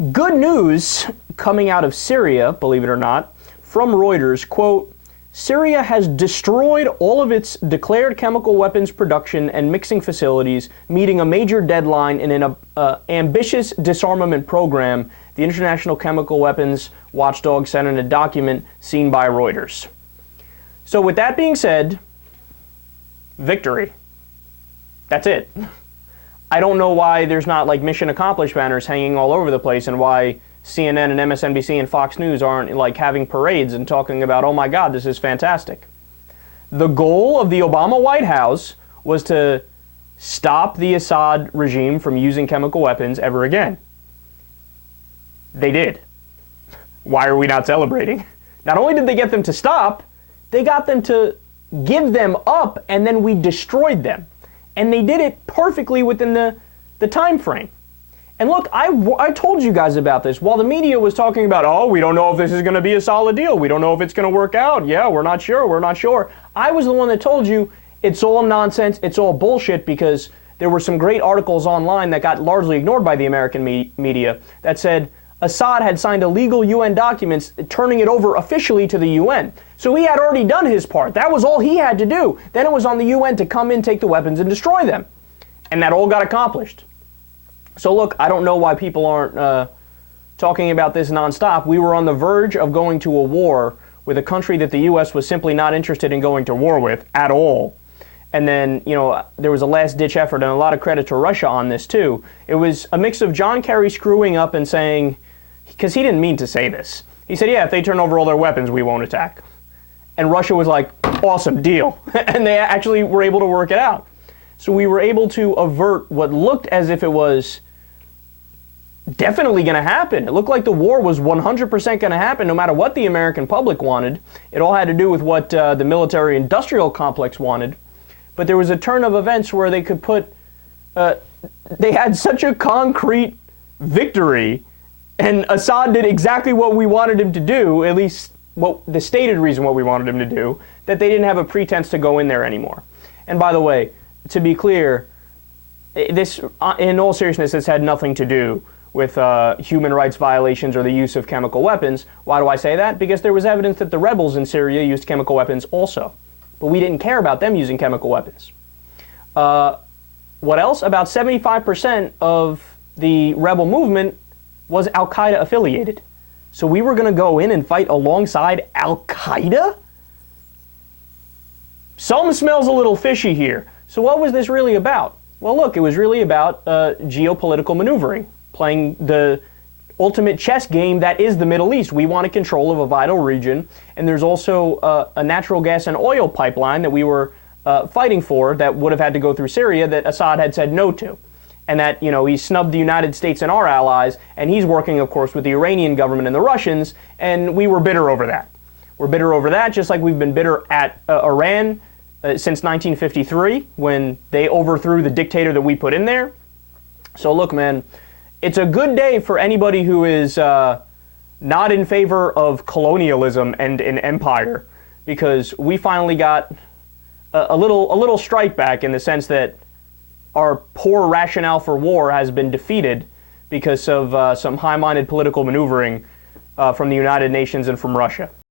Good news coming out of Syria, believe it or not, from Reuters, quote, Syria has destroyed all of its declared chemical weapons production and mixing facilities, meeting a major deadline in an ambitious disarmament program, the International Chemical Weapons Watchdog said in a document seen by Reuters. So with that being said, victory. That's it. I don't know why there's not like mission accomplished banners hanging all over the place, and why CNN and MSNBC and Fox News aren't like having parades and talking about, oh my God, this is fantastic. The goal of the Obama White House was to stop the Assad regime from using chemical weapons ever again. They did. Why are we not celebrating? Not only did they get them to stop, they got them to give them up, and then we destroyed them. And they did it perfectly within the time frame. And look, I told you guys about this. While the media was talking about, oh, we don't know if this is going to be a solid deal. We don't know if it's going to work out. Yeah, we're not sure. We're not sure. I was the one that told you it's all nonsense. It's all bullshit, because there were some great articles online that got largely ignored by the American media that said Assad had signed illegal UN documents, turning it over officially to the UN. So he had already done his part. That was all he had to do. Then it was on the UN to come in, take the weapons, and destroy them. And that all got accomplished. So look, I don't know why people aren't talking about this nonstop. We were on the verge of going to a war with a country that the U.S. was simply not interested in going to war with at all. And then, you know, there was a last-ditch effort, and a lot of credit to Russia on this, too. It was a mix of John Kerry screwing up and saying, because he didn't mean to say this. He said, yeah, if they turn over all their weapons, we won't attack. And Russia was like, awesome, deal. And they actually were able to work it out. So we were able to avert what looked as if it was definitely going to happen. It looked like the war was 100% going to happen, no matter what the American public wanted. It all had to do with what the military-industrial complex wanted. But there was a turn of events where they could put, they had such a concrete victory, and Assad did exactly what we wanted him to do, at least what the stated reason what we wanted him to do, that they didn't have a pretense to go in there anymore. And by the way, to be clear, this, in all seriousness, this had nothing to do with human rights violations or the use of chemical weapons. Why do I say that? Because there was evidence that the rebels in Syria used chemical weapons also. But we didn't care about them using chemical weapons. What else? About 75% of the rebel movement was Al-Qaeda affiliated. So we were going to go in and fight alongside Al-Qaeda? Something smells a little fishy here. So what was this really about? Well, look, it was really about geopolitical maneuvering, playing the ultimate chess game that is the Middle East. We wanted control of a vital region, and there's also a natural gas and oil pipeline that we were fighting for that would have had to go through Syria that Assad had said no to. And that, you know, he snubbed the United States and our allies, and he's working, of course, with the Iranian government and the Russians, and we were bitter over that. We're bitter over that, just like we've been bitter at Iran since 1953, when they overthrew the dictator that we put in there. So look, man, it's a good day for anybody who is not in favor of colonialism and an empire, because we finally got a little strike back, in the sense that our poor rationale for war has been defeated because of some high-minded political maneuvering from the United Nations and from Russia.